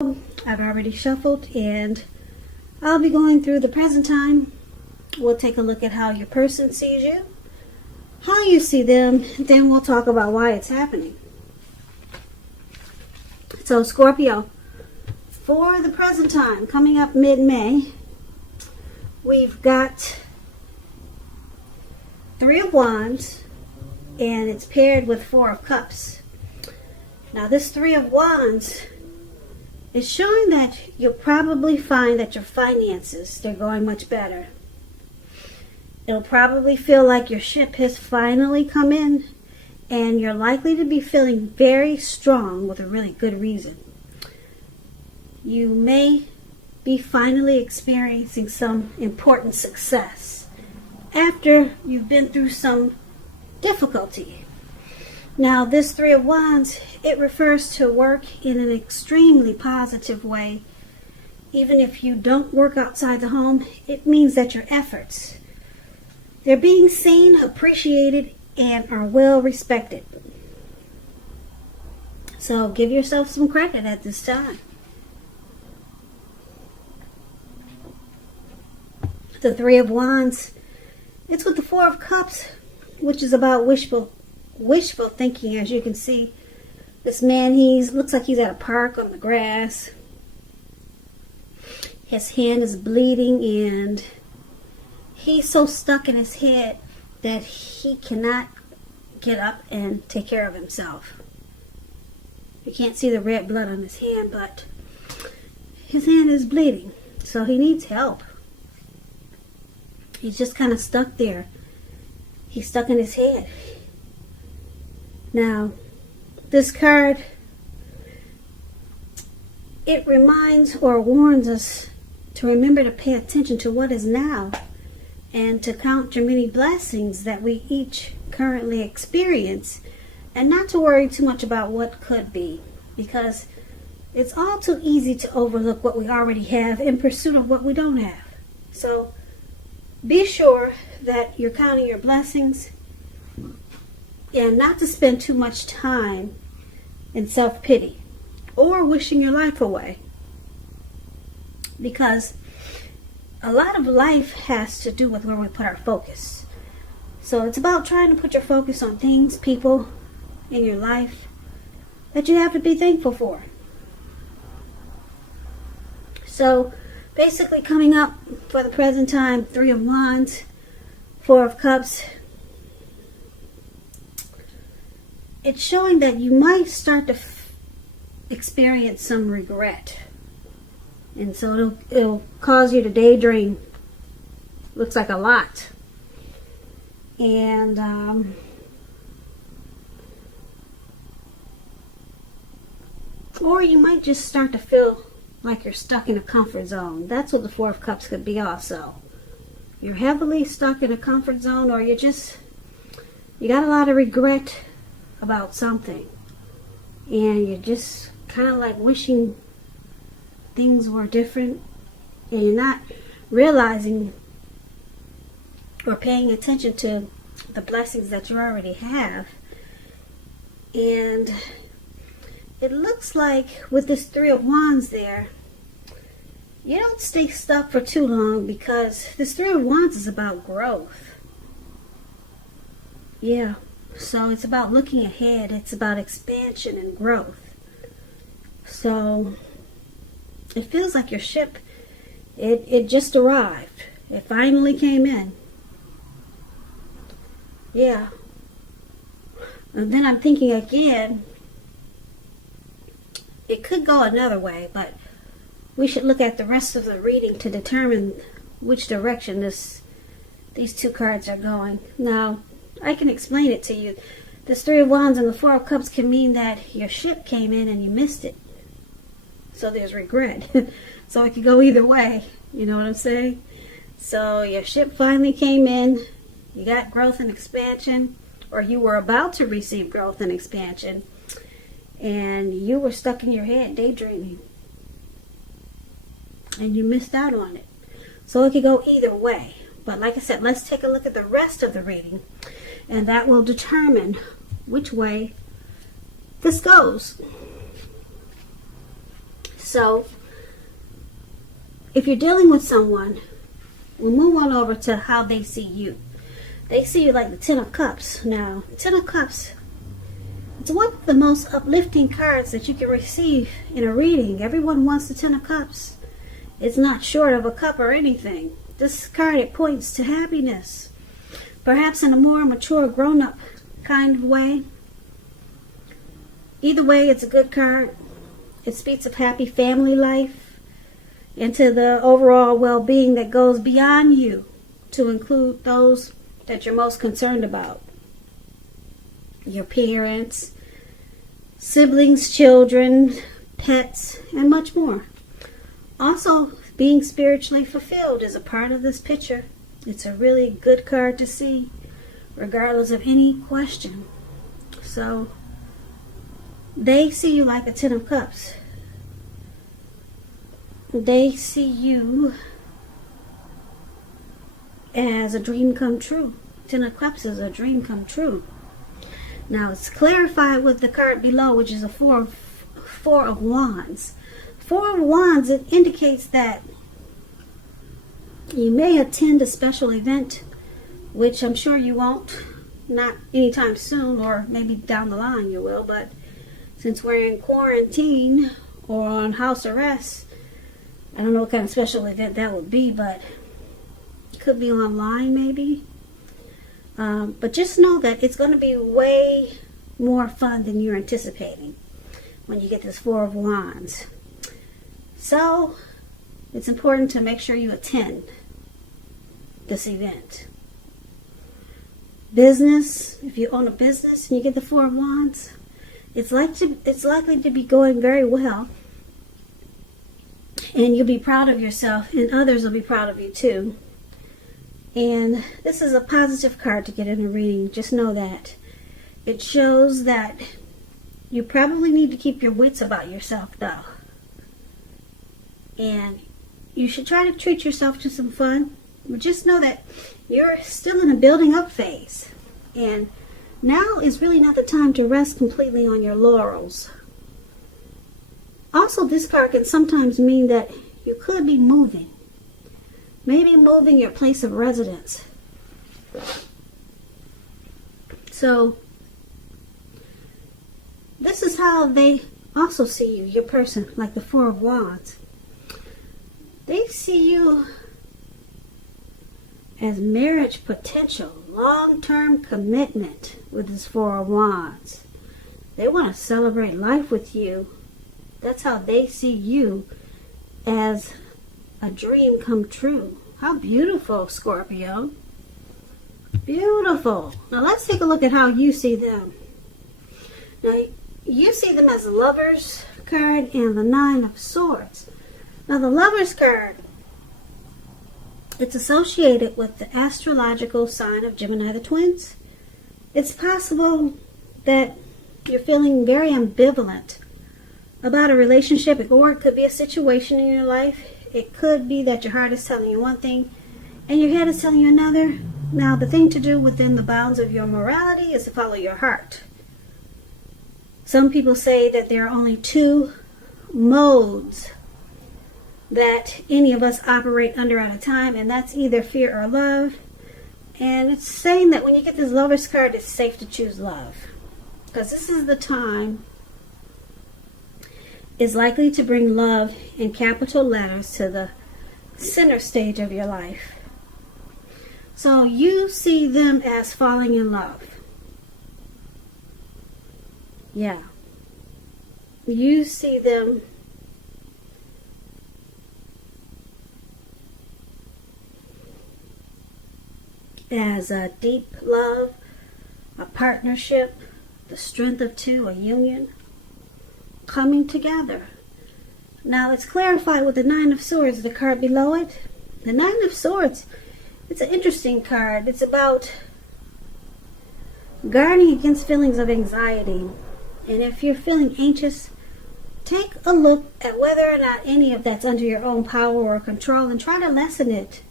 I've already shuffled and I'll be going through the present time. We'll take a look at how your person sees you, how you see them, then we'll talk about why it's happening. So Scorpio, for the present time, coming up mid-May, we've got Three of Wands and it's paired with Four of Cups. Now this Three of Wands is showing that you'll probably find that your finances, they're going much better. It'll probably feel like your ship has finally come in and you're likely to be feeling very strong with a really good reason. You may be finally experiencing some important success after you've been through some difficulty. Now this Three of Wands, it refers to work in an extremely positive way. Even if you don't work outside the home, it means that your efforts, they're being seen, appreciated, and are well respected. So give yourself some credit at this time. The Three of Wands, it's with the Four of Cups, which is about wishful thinking. As you can see, this man, looks like he's at a park on the grass. His hand is bleeding and he's so stuck in his head that he cannot get up and take care of himself. You can't see the red blood on his hand, but his hand is bleeding, so he needs help. He's just kind of stuck there. He's stuck in his head. Now, this card, it reminds or warns us to remember to pay attention to what is now and to count your many blessings that we each currently experience and not to worry too much about what could be, because it's all too easy to overlook what we already have in pursuit of what we don't have. So be sure that you're counting your blessings and not to spend too much time in self-pity or wishing your life away, because a lot of life has to do with where we put our focus. So it's about trying to put your focus on things, people in your life that you have to be thankful for. So basically, coming up for the present time, Three of Wands, Four of Cups, it's showing that you might start to experience some regret. And so it'll cause you to daydream. Looks like a lot. And or you might just start to feel like you're stuck in a comfort zone. That's what the Four of Cups could be also. You're heavily stuck in a comfort zone, or you got a lot of regret about something. And you're just kind of like wishing things were different, and you're not realizing or paying attention to the blessings that you already have. And it looks like with this Three of Wands there, you don't stay stuck for too long, because this Three of Wands is about growth. Yeah, so it's about looking ahead. It's about expansion and growth. So it feels like your ship, it just arrived. It finally came in. Yeah. And then I'm thinking again, it could go another way, but we should look at the rest of the reading to determine which direction these two cards are going. Now, I can explain it to you. This Three of Wands and the Four of Cups can mean that your ship came in and you missed it. So there's regret. So it could go either way. You know what I'm saying? So your ship finally came in. You got growth and expansion, or you were about to receive growth and expansion, and you were stuck in your head daydreaming, and you missed out on it. So it could go either way. But like I said, let's take a look at the rest of the reading, and that will determine which way this goes. So, if you're dealing with someone, we'll move on over to how they see you. They see you like the Ten of Cups. Now, the Ten of Cups, it's one of the most uplifting cards that you can receive in a reading. Everyone wants the Ten of Cups. It's not short of a cup or anything. This card, it points to happiness. Perhaps in a more mature, grown-up kind of way. Either way, it's a good card. It speaks of happy family life and to the overall well-being that goes beyond you to include those that you're most concerned about. Your parents, siblings, children, pets, and much more. Also, being spiritually fulfilled is a part of this picture. It's a really good card to see, regardless of any question. So, they see you like a Ten of Cups. They see you as a dream come true. Ten of Cups is a dream come true. Now, it's clarified with the card below, which is a Four of Wands. Four of Wands, it indicates that you may attend a special event, which I'm sure you won't, not anytime soon, or maybe down the line you will, but since we're in quarantine or on house arrest, I don't know what kind of special event that would be, but it could be online maybe. But just know that it's going to be way more fun than you're anticipating when you get this Four of Wands. So, it's important to make sure you attend this event. Business, if you own a business and you get the Four of Wands, it's likely to be going very well. And you'll be proud of yourself, and others will be proud of you too. And this is a positive card to get in a reading. Just know that. It shows that you probably need to keep your wits about yourself, though. And you should try to treat yourself to some fun. But just know that you're still in a building up phase. And now is really not the time to rest completely on your laurels. Also, this card can sometimes mean that you could be moving. Maybe moving your place of residence. So, this is how they also see you, your person, like the Four of Wands. They see you as marriage potential, long-term commitment with this Four of Wands. They want to celebrate life with you. That's how they see you, as a dream come true. How beautiful, Scorpio. Beautiful. Now let's take a look at how you see them. Now you see them as the Lovers card and the Nine of Swords. Now the Lovers card, it's associated with the astrological sign of Gemini the Twins. It's possible that you're feeling very ambivalent about a relationship, or it could be a situation in your life. It could be that your heart is telling you one thing and your head is telling you another. Now, the thing to do within the bounds of your morality is to follow your heart. Some people say that there are only two modes that any of us operate under at a time, and that's either fear or love. And it's saying that when you get this Lovers card, it's safe to choose love, because this is the time is likely to bring love in capital letters to the center stage of your life. So you see them as falling in love. Yeah. You see them as a deep love, a partnership, the strength of two, a union, coming together. Now let's clarify with the Nine of Swords, the card below it. The Nine of Swords, it's an interesting card. It's about guarding against feelings of anxiety. And if you're feeling anxious, take a look at whether or not any of that's under your own power or control and try to lessen it.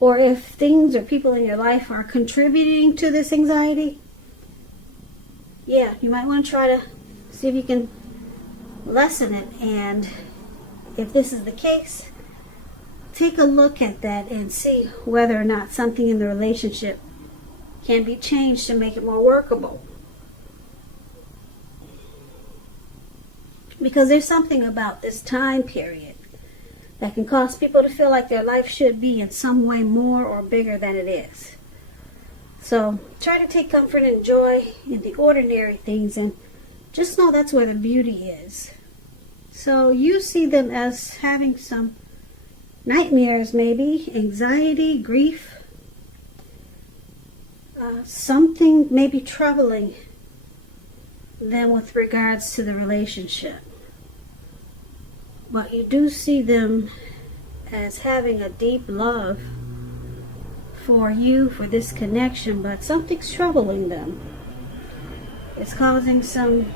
Or if things or people in your life are contributing to this anxiety, yeah, you might want to try to see if you can lessen it. And if this is the case, take a look at that and see whether or not something in the relationship can be changed to make it more workable. Because there's something about this time period that can cause people to feel like their life should be in some way more or bigger than it is. So try to take comfort and joy in the ordinary things, and just know that's where the beauty is. So you see them as having some nightmares, maybe anxiety, grief, something maybe troubling them with regards to the relationship. But you do see them as having a deep love for you, for this connection, but something's troubling them. It's causing some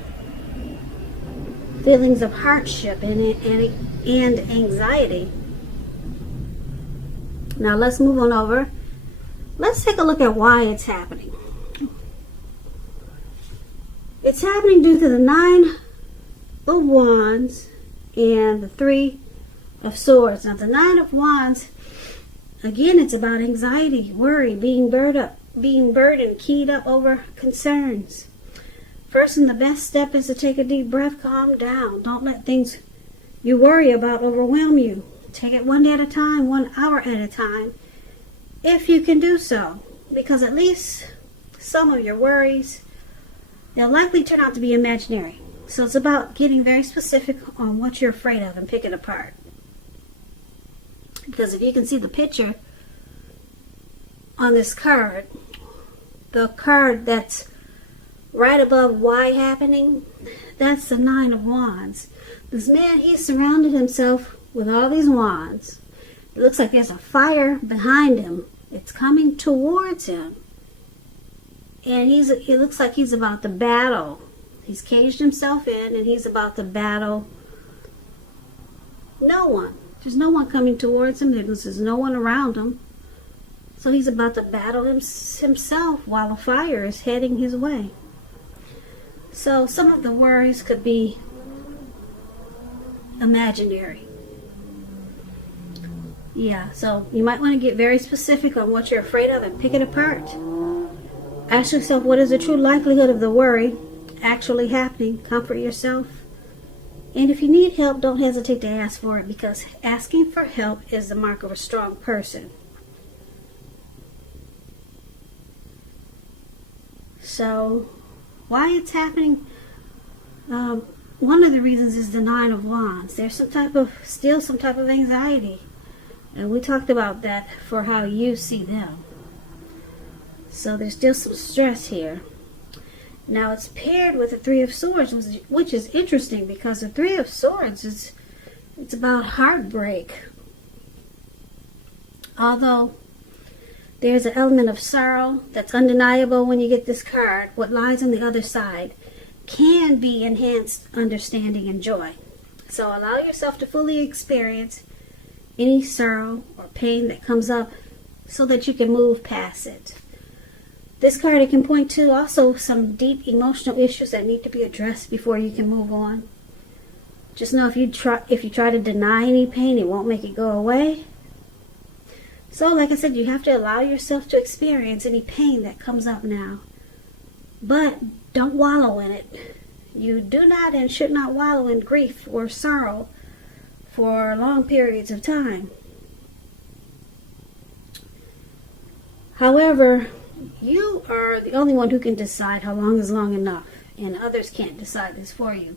feelings of hardship and anxiety. Now let's move on over. Let's take a look at why it's happening. It's happening due to the 9 of Wands and the 3 of Swords. Now the 9 of Wands, again, it's about anxiety, worry, being burdened, keyed up over concerns. First and the best step is to take a deep breath, calm down. Don't let things you worry about overwhelm you. Take it one day at a time, 1 hour at a time, if you can do so. Because at least some of your worries, they'll likely turn out to be imaginary. So it's about getting very specific on what you're afraid of and pick it apart. Because if you can see the picture on this card, the card that's right above why happening, that's the 9 of Wands. This man, he's surrounded himself with all these wands. It looks like there's a fire behind him. It's coming towards him. And it looks like he's about to battle. He's caged himself in and he's about to battle no one. There's no one coming towards him. There's no one around him. So he's about to battle himself while a fire is heading his way. So some of the worries could be imaginary. Yeah, so you might want to get very specific on what you're afraid of and pick it apart. Ask yourself, what is the true likelihood of the worry actually happening? Comfort yourself. And if you need help, don't hesitate to ask for it, because asking for help is the mark of a strong person. So, why it's happening? One of the reasons is the 9 of Wands. There's still some type of anxiety. And we talked about that for how you see them. So there's still some stress here. Now it's paired with the 3 of Swords, which is interesting because the 3 of Swords it's about heartbreak. Although there's an element of sorrow that's undeniable when you get this card, what lies on the other side can be enhanced understanding and joy. So allow yourself to fully experience any sorrow or pain that comes up so that you can move past it. This card, it can point to also some deep emotional issues that need to be addressed before you can move on. Just know if you try to deny any pain, it won't make it go away. So like I said, you have to allow yourself to experience any pain that comes up now. But don't wallow in it. You do not and should not wallow in grief or sorrow for long periods of time. However, you are the only one who can decide how long is long enough, and others can't decide this for you.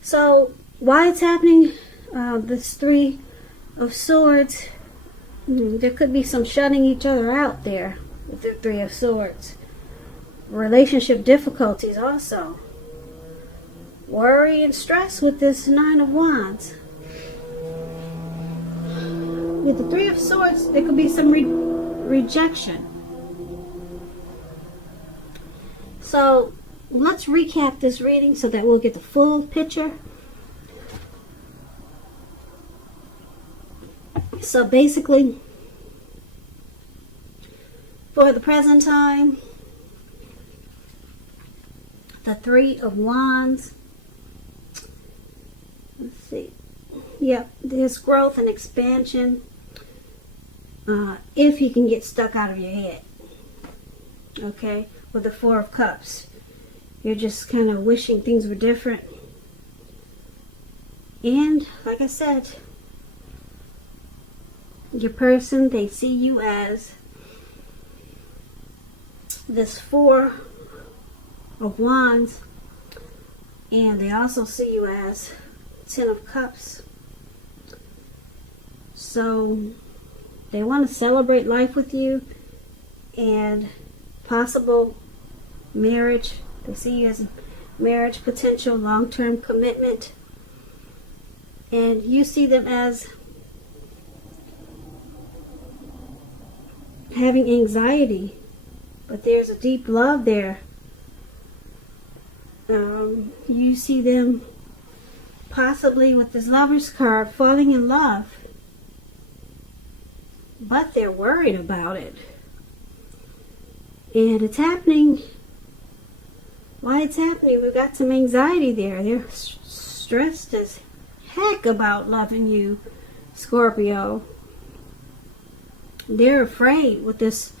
So, why it's happening? This 3 of Swords, there could be some shutting each other out there with the 3 of Swords. Relationship difficulties also. Worry and stress with this 9 of Wands. With the 3 of Swords, there could be some rejection. So let's recap this reading so that we'll get the full picture. So basically, for the present time, the 3 of Wands Yep, there's growth and expansion if you can get stuck out of your head. Okay, with the Four of Cups. You're just kind of wishing things were different. And like I said, your person, they see you as this Four of Wands, and they also see you as Ten of Cups. So they want to celebrate life with you and possible marriage. They see you as marriage potential, long-term commitment. And you see them as having anxiety, but there's a deep love there. You see them possibly with this Lover's card falling in love, but they're worried about it. And it's happening. Why it's happening, we've got some anxiety there. They're stressed as heck about loving you, Scorpio. They're afraid with this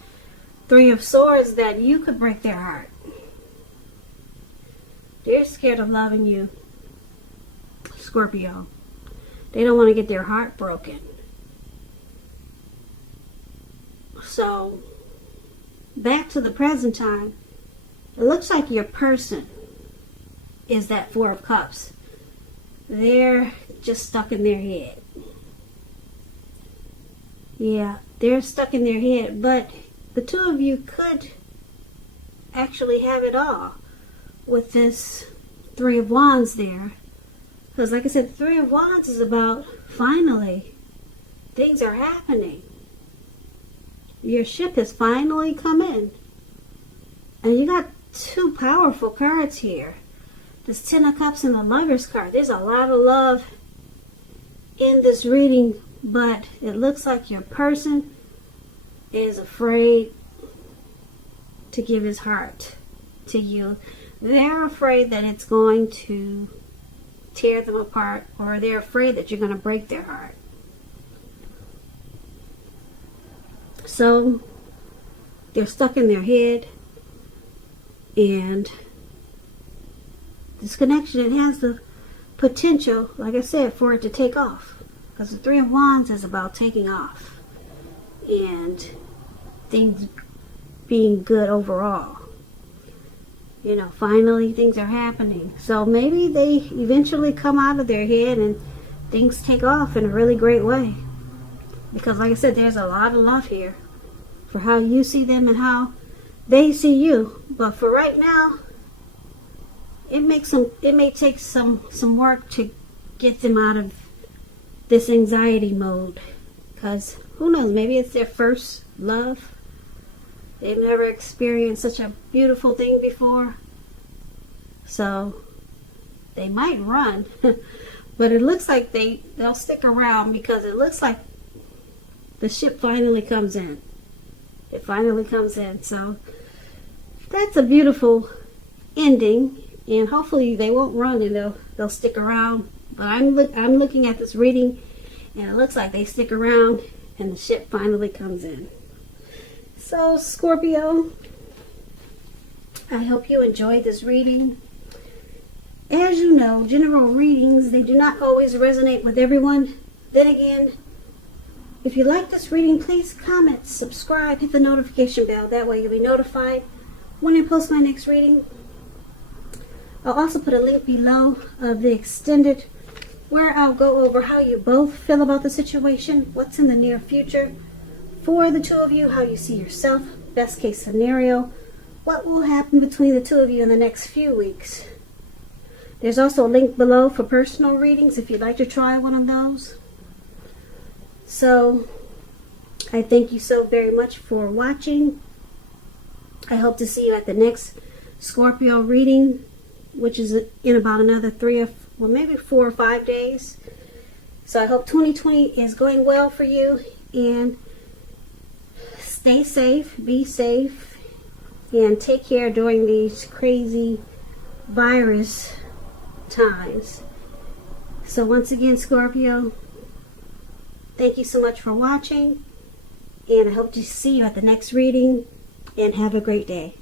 Three of Swords that you could break their heart. They're scared of loving you, Scorpio. They don't want to get their heart broken. So, back to the present time, it looks like your person is that Four of Cups. They're just stuck in their head. Yeah, they're stuck in their head, but the two of you could actually have it all with this Three of Wands there. Because like I said, Three of Wands is about finally things are happening. Your ship has finally come in. And you got two powerful cards here. This Ten of Cups and the Lover's card. There's a lot of love in this reading, but it looks like your person is afraid to give his heart to you. They're afraid that it's going to tear them apart, or they're afraid that you're going to break their heart. So they're stuck in their head, and this connection, it has the potential, like I said, for it to take off. Because the Three of Wands is about taking off and things being good overall. You know, finally things are happening. So maybe they eventually come out of their head and things take off in a really great way. Because like I said, there's a lot of love here for how you see them and how they see you. But for right now, it may take some work to get them out of this anxiety mode. Because who knows, maybe it's their first love. They've never experienced such a beautiful thing before. So they might run. But it looks like they'll stick around, because it looks like the ship finally comes in. It finally comes in. So that's a beautiful ending. And hopefully they won't run and they'll stick around. But I'm looking at this reading, and it looks like they stick around and the ship finally comes in. So Scorpio, I hope you enjoyed this reading. As you know, general readings, they do not always resonate with everyone. Then again, if you like this reading, please comment, subscribe, hit the notification bell. That way you'll be notified when I post my next reading. I'll also put a link below of the extended, where I'll go over how you both feel about the situation, what's in the near future for the two of you, how you see yourself, best case scenario, what will happen between the two of you in the next few weeks. There's also a link below for personal readings if you'd like to try one of those. So I thank you so very much for watching. I hope to see you at the next Scorpio reading, which is in about another 4 or 5 days. So I hope 2020 is going well for you, and stay safe, be safe, and take care during these crazy virus times. So once again, Scorpio, thank you so much for watching, and I hope to see you at the next reading, and have a great day.